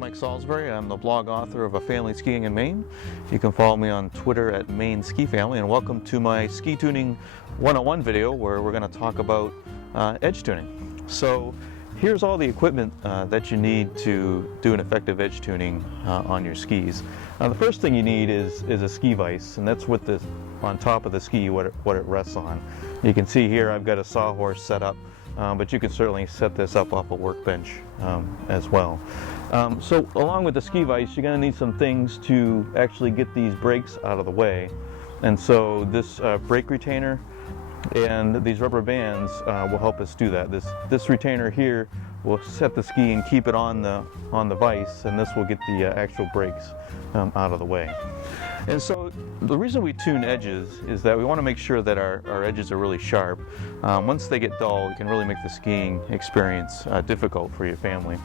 Mike Salisbury. I'm the blog author of A Family Skiing in Maine. You can follow me on Twitter at Maine Ski Family, and welcome to my ski tuning 101 video where we're going to talk about edge tuning. So here's all the equipment that you need to do an effective edge tuning on your skis. The first thing you need is a ski vise, and that's what this on top of the ski, what it rests on. You can see here I've got a sawhorse set up, but you can certainly set this up off a workbench as well. So along with the ski vise, you're going to need some things to actually get these brakes out of the way. And so this brake retainer and these rubber bands will help us do that. This retainer here will set the ski and keep it on the vise, and this will get the actual brakes out of the way. And so the reason we tune edges is that we want to make sure that our edges are really sharp. Once they get dull, it can really make the skiing experience difficult for your family.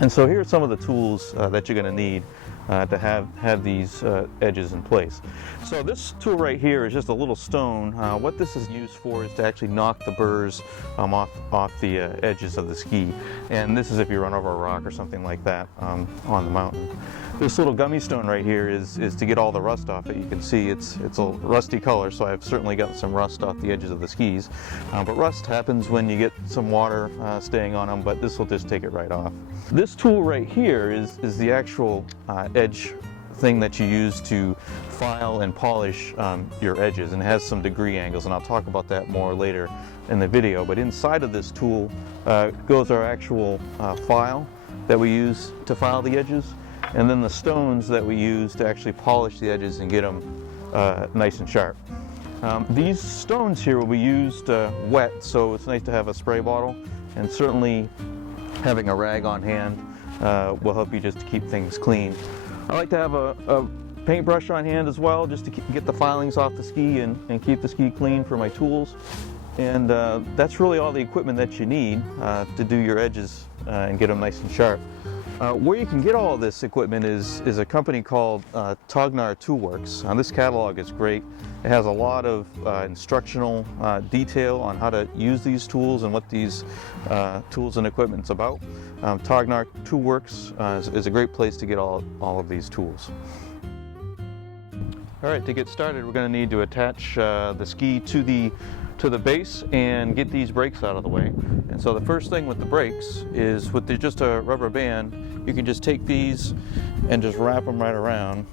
And so here are some of the tools that you're going to need to have these edges in place. So this tool right here is just a little stone. What this is used for is to actually knock the burrs off the edges of the ski. And this is if you run over a rock or something like that on the mountain. This little gummy stone right here is to get all the rust off it. You can see it's a rusty color, so I've certainly gotten some rust off the edges of the skis. But rust happens when you get some water staying on them, but this will just take it right off. This tool right here is the actual edge thing that you use to file and polish your edges, and it has some degree angles, and I'll talk about that more later in the video. But inside of this tool goes our actual file that we use to file the edges, and then the stones that we use to actually polish the edges and get them nice and sharp. These stones here will be used wet, so it's nice to have a spray bottle, and certainly having a rag on hand will help you just to keep things clean. I like to have a paintbrush on hand as well, just to get the filings off the ski and keep the ski clean for my tools. And that's really all the equipment that you need to do your edges and get them nice and sharp. Where you can get all of this equipment is a company called Tognar Toolworks. This catalog is great. It has a lot of instructional detail on how to use these tools and what these tools and equipment is about. Tognar Toolworks is a great place to get all of these tools. All right, to get started, we're going to need to attach the ski to the base and get these brakes out of the way. And so the first thing with the brakes is with just a rubber band, you can just take these and just wrap them right around.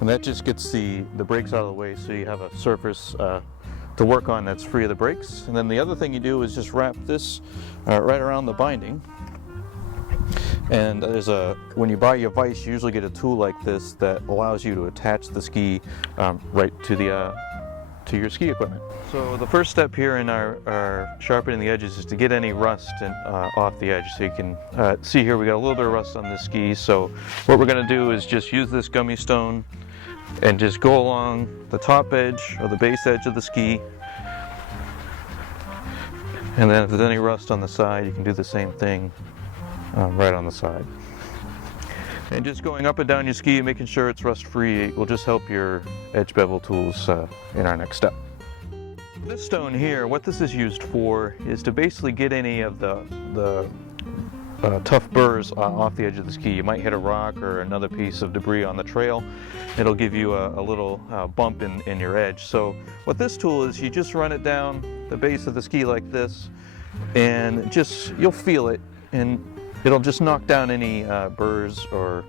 And that just gets the brakes out of the way, so you have a surface to work on that's free of the brakes. And then the other thing you do is just wrap this right around the binding. And when you buy your vise, you usually get a tool like this that allows you to attach the ski right to your ski equipment. So the first step here in our sharpening the edges is to get any rust off the edge. So you can see here we got a little bit of rust on this ski. So what we're going to do is just use this gummy stone and just go along the top edge or the base edge of the ski. And then if there's any rust on the side, you can do the same thing right on the side. And just going up and down your ski and making sure it's rust free will just help your edge bevel tools in our next step. This stone here, what this is used for is to basically get any of the tough burrs off the edge of the ski. You might hit a rock or another piece of debris on the trail. It'll give you a little bump in your edge. So what this tool is, you just run it down the base of the ski like this, and you'll feel it, and it'll just knock down any burrs or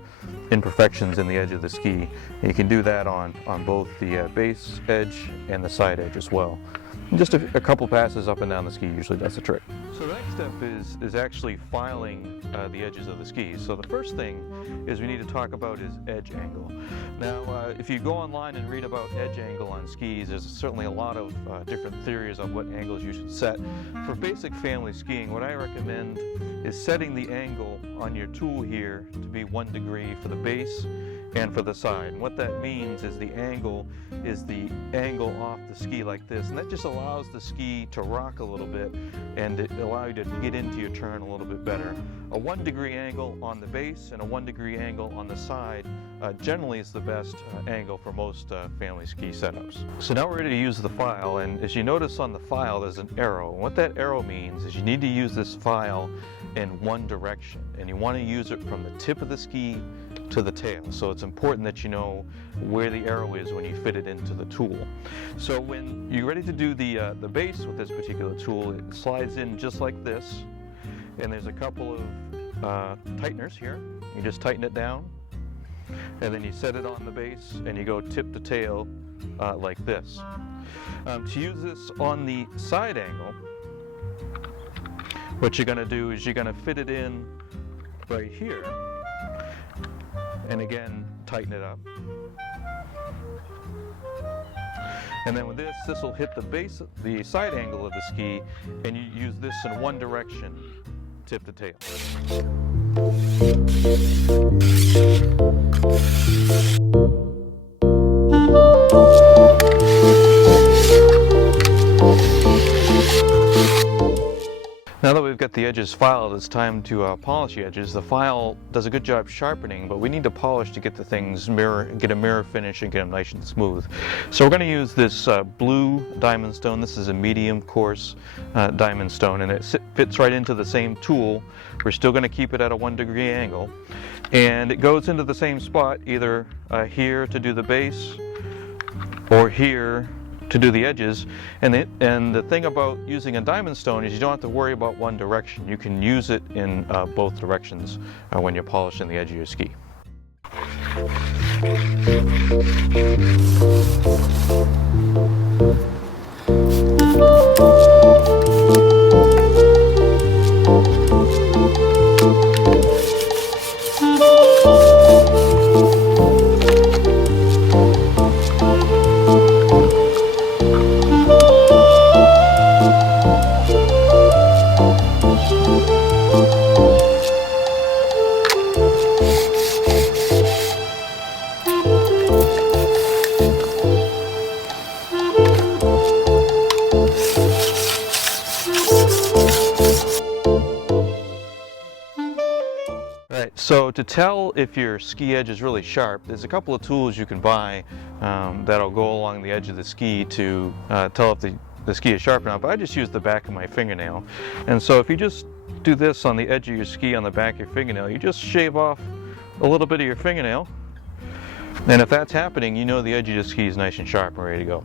imperfections in the edge of the ski. You can do that on both the base edge and the side edge as well. And just a couple passes up and down the ski usually does the trick. So the next step is actually filing the edges of the skis. So the first thing is we need to talk about is edge angle. Now if you go online and read about edge angle on skis, there's certainly a lot of different theories on what angles you should set. For basic family skiing, what I recommend is setting the angle on your tool here to be 1 degree for the base and for the side. And what that means is the angle off the ski like this, and that just allows the ski to rock a little bit and it allow you to get into your turn a little bit better. A 1 degree angle on the base and a 1 degree angle on the side generally is the best angle for most family ski setups. So now we're ready to use the file, and as you notice on the file there's an arrow. And what that arrow means is you need to use this file in one direction, and you want to use it from the tip of the ski to the tail. So it's important that you know where the arrow is when you fit it into the tool. So when you're ready to do the base with this particular tool, it slides in just like this, and there's a couple of tighteners here. You just tighten it down, and then you set it on the base, and you go tip to tail like this. To use this on the side angle, what you're going to do is you're going to fit it in right here, and again tighten it up. And then with this will hit the base, the side angle of the ski, and you use this in one direction, tip to tail. Now that we've got the edges filed, it's time to polish the edges. The file does a good job sharpening, but we need to polish to get the things get a mirror finish and get them nice and smooth. So we're going to use this blue diamond stone. This is a medium coarse diamond stone, and it fits right into the same tool. We're still going to keep it at a 1-degree angle, and it goes into the same spot, either here to do the base or here to do the edges. And the thing about using a diamond stone is you don't have to worry about one direction. You can use it in both directions when you're polishing the edge of your ski. So to tell if your ski edge is really sharp, there's a couple of tools you can buy that'll go along the edge of the ski to tell if the ski is sharp enough. I just use the back of my fingernail. And so if you just do this on the edge of your ski on the back of your fingernail, you just shave off a little bit of your fingernail. And if that's happening, you know the edge of your ski is nice and sharp and ready to go.